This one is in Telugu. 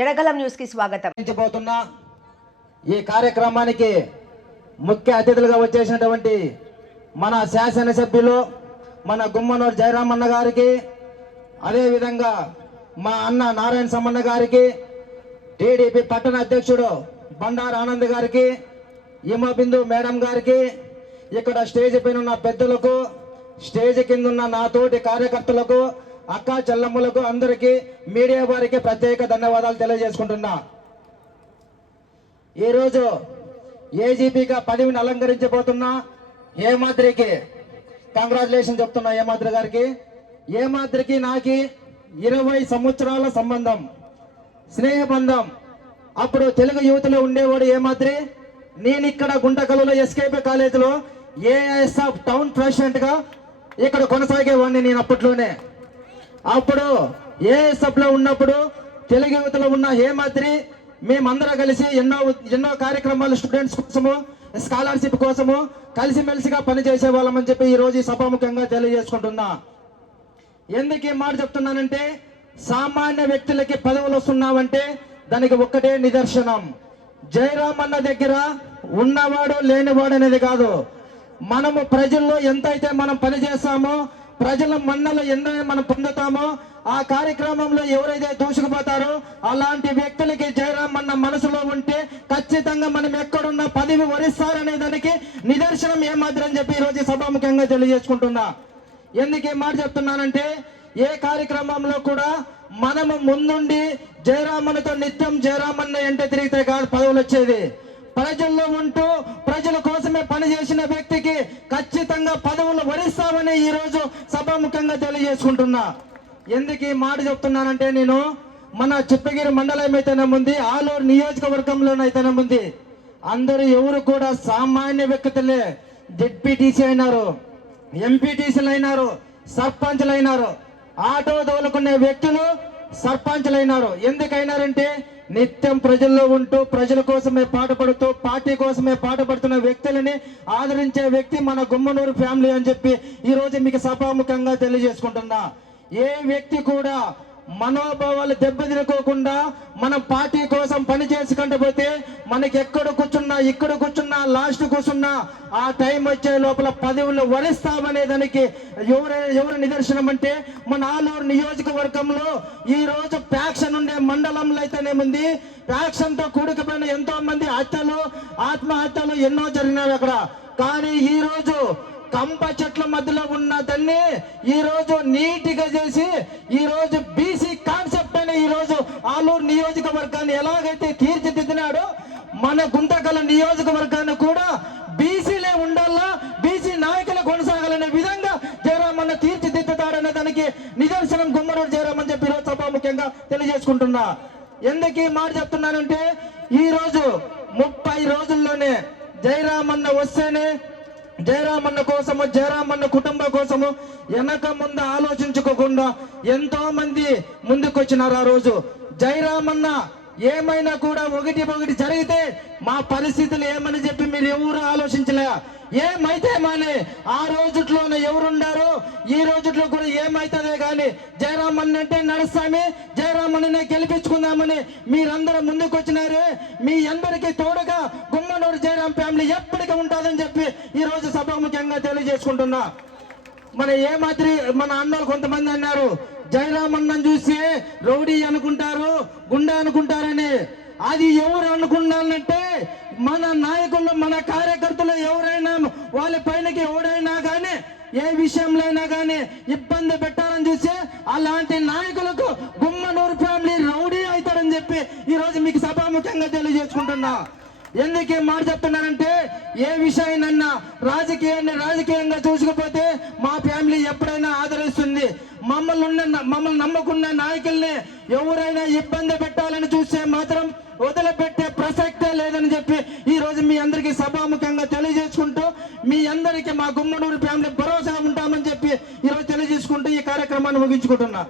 జడగలం న్యూస్కి స్వాగతం. నిర్వహించబోతున్న ఈ కార్యక్రమానికి ముఖ్య అతిథులుగా వచ్చేసినటువంటి మన శాసనసభ్యులు మన గుమ్మనూరు జయరామన్న గారికి అదేవిధంగా మా అన్న నారాయణ సమ్మన్న గారికి టీడీపీ పట్టణ అధ్యక్షుడు బండారు ఆనంద్ గారికి హిమబిందు మేడం గారికి ఇక్కడ స్టేజ్ పైన ఉన్న పెద్దలకు స్టేజ్ కింద ఉన్న నా తోటి కార్యకర్తలకు అక్క చెల్లమ్ములకు అందరికీ మీడియా వారికి ప్రత్యేక ధన్యవాదాలు తెలియజేసుకుంటున్నా. ఈరోజు ఏజీపీగా పదవిని అలంకరించబోతున్న హేమాద్రికి కంగ్రాచులేషన్ చెప్తున్నా హేమాద్రి గారికి. హేమాద్రికి నాకి ఇరవై సంవత్సరాల సంబంధం స్నేహబంధం. అప్పుడు తెలుగు యువతలో ఉండేవాడు ఏమాద్రి నేను ఇక్కడ గుంటకల్లో ఎస్కేపీ కాలేజీలో ఏఎస్ఎఫ్ టౌన్ ప్రెసిడెంట్గా ఇక్కడ కొనసాగేవాడిని నేను అప్పట్లోనే. అప్పుడు ఏఎస్ఎఫ్ సభలో ఉన్నప్పుడు తెలుగు యువతలో ఉన్న హేమాద్రి మేమందరం కలిసి ఎన్నో ఎన్నో కార్యక్రమాలు స్టూడెంట్స్ కోసము స్కాలర్షిప్ కోసము కలిసిమెలిసిగా పనిచేసే వాళ్ళమని చెప్పి ఈ రోజు సభాముఖంగా తెలియజేసుకుంటున్నా. ఎందుకు ఈ మాట చెప్తున్నానంటే సామాన్య వ్యక్తులకి పదవులు వస్తున్నావంటే దానికి ఒక్కటే నిదర్శనం. జయరామ్ అన్న దగ్గర ఉన్నవాడు లేనివాడు అనేది కాదు. మనము ప్రజల్లో ఎంతైతే మనం పని చేస్తామో ప్రజల మన్నలు ఎన్నో మనం పొందుతామో ఆ కార్యక్రమంలో ఎవరైతే దూసుకుపోతారో అలాంటి వ్యక్తులకి జయరాం అన్న మనసులో ఉంటే ఖచ్చితంగా మనం ఎక్కడున్న పదవి వరిస్తారనే దానికి నిదర్శనం ఏమాత్రం చెప్పి ఈరోజు ఈ సభాముఖంగా తెలియజేసుకుంటున్నా. ఎందుకు ఈ మాట చెప్తున్నానంటే ఏ కార్యక్రమంలో కూడా మనము ముందుండి జయరామన్తో నిత్యం జయరామన్న ఎంట తిరిగితే కాదు పదవులు వచ్చేది. ప్రజల్లో ఉంటూ ప్రజలకు పనిచేసిన వ్యక్తికి ఖచ్చితంగా పదవులు వరిస్తామని ఈ రోజు సభాముఖంగా తెలియజేసుకుంటున్నా. ఎందుకు ఈ మాట చెప్తున్నానంటే నేను మన చిప్పగిరి మండలం అయితేనే ఉంది ఆలూరు నియోజకవర్గంలోనైతేనే ఉంది. అందరూ ఎవరు కూడా సామాన్య వ్యక్తులే డిప్యూటీసీ అయినారు ఎంపీటీసీలు అయినారు సర్పంచ్లు అయినారు ఆటో తోలుకునే వ్యక్తులు సర్పంచ్లు అయినారు ఎందుకైనారంటే నిత్యం ప్రజల్లో ఉంటూ ప్రజల కోసమే పాటుపడుతూ పార్టీ కోసమే పాటుపడుతున్న వ్యక్తులని ఆదరించే వ్యక్తి మన గుమ్మనూరు ఫ్యామిలీ అని చెప్పి ఈ రోజు మీకు సభాముఖంగా తెలియజేసుకుంటున్నా. ఏ వ్యక్తి కూడా మనోభావాలు దెబ్బతినుకోకుండా మనం పార్టీ కోసం పని చేసుకుంటూ పోతే మనకి ఎక్కడ కూర్చున్నా ఇక్కడ కూర్చున్నా లాస్ట్ కూర్చున్నా ఆ టైం వచ్చే లోపల పదవులు వరిస్తామనే దానికి ఎవరు ఎవరు నిదర్శనం అంటే మన ఆలూరు నియోజకవర్గంలో ఈ రోజు ప్యాక్షన్ ఉండే మండలంలో అయితేనేముంది ఉంది. తో కూడుకుపోయిన ఎంతో మంది హత్యలు ఆత్మహత్యలు ఎన్నో జరిగినాయి అక్కడ. కానీ ఈ రోజు కంప చెట్ల మధ్యలో ఉన్న దాన్ని ఈ రోజు నీట్గా చేసి నియోజకవర్గాన్ని ఎలాగైతే తీర్చిదిద్దినాడో మన గుంతకల నియోజకవర్గాన్ని కూడా బీసీలే ఉండాలా బీసీ నాయకులు కొనసాగాలనే విధంగా జయరామన్న తీర్చిదిద్దుతాడనే దానికి నిదర్శనం గుమ్మరూరు జయరామని చెప్పి ఈరోజు సభాముఖ్యంగా తెలియజేసుకుంటున్నా. ఎందుకు ఈ మాట చెప్తున్నానంటే ఈరోజు ముప్పై రోజుల్లోనే జయరామన్న వస్తేనే జయరామన్న కోసము జయరామన్న కుటుంబ కోసము వెనక ముందు ఆలోచించుకోకుండా ఎంతో మంది ముందుకొచ్చినారు ఆ రోజు. జయరామన్న ఏమైనా కూడా ఒకటి ఒకటి జరిగితే మా పరిస్థితులు ఏమని చెప్పి మీరు ఎవరు ఆలోచించలే? ఏమైతే మానే ఆ రోజుట్లోనే ఎవరుండారో? ఈ రోజుట్లో కూడా ఏమైతుందే కానీ జయరామన్ అంటే నడుస్తామే జయరామన్నే గెలిపించుకుందామని మీరందరూ ముందుకొచ్చినారే. మీ అందరికీ తోడుగా గుమ్మనూరు జయరాం ఫ్యామిలీ ఎప్పటికీ ఉంటుందని చెప్పి ఈ రోజు సభాముఖ్యంగా తెలియజేసుకుంటున్నా. మన ఏ మన అన్నలు కొంతమంది అన్నారు జయరామన్నను చూసి రౌడీ అనుకుంటారు గుండా అనుకుంటారని. అది ఎవరు అనుకున్నానంటే మన నాయకులు మన కార్యకర్తలు ఎవరైనా వాళ్ళ పైనకి ఎవడైనా కానీ ఏ విషయంలో అయినా కానీ ఇబ్బంది పెట్టాలని చూసి అలాంటి నాయకులకు గుమ్మనూరు ఫ్యామిలీ రౌడీ అవుతారని చెప్పి ఈరోజు మీకు సభాముఖంగా తెలియజేసుకుంటున్నా. ఎందుకు మాట చెప్తున్నానంటే ఏ విషయాన్నన్నా రాజకీయాన్ని రాజకీయంగా చూసుకుపోతే మా ఫ్యామిలీ ఎప్పుడైనా ఆదరిస్తుంది. మమ్మల్ని ఉన్న మమ్మల్ని నమ్మకున్న నాయకుల్ని ఎవరైనా ఇబ్బంది పెట్టాలని చూస్తే మాత్రం వదిలిపెట్టే ప్రసక్తే లేదని చెప్పి ఈ రోజు మీ అందరికీ సభాముఖంగా తెలియజేసుకుంటూ మీ అందరికీ మా గుమ్మడూరు ఫ్యామిలీ భరోసా ఉంటామని చెప్పి ఈరోజు తెలియజేసుకుంటూ ఈ కార్యక్రమాన్ని ముగించుకుంటున్నా.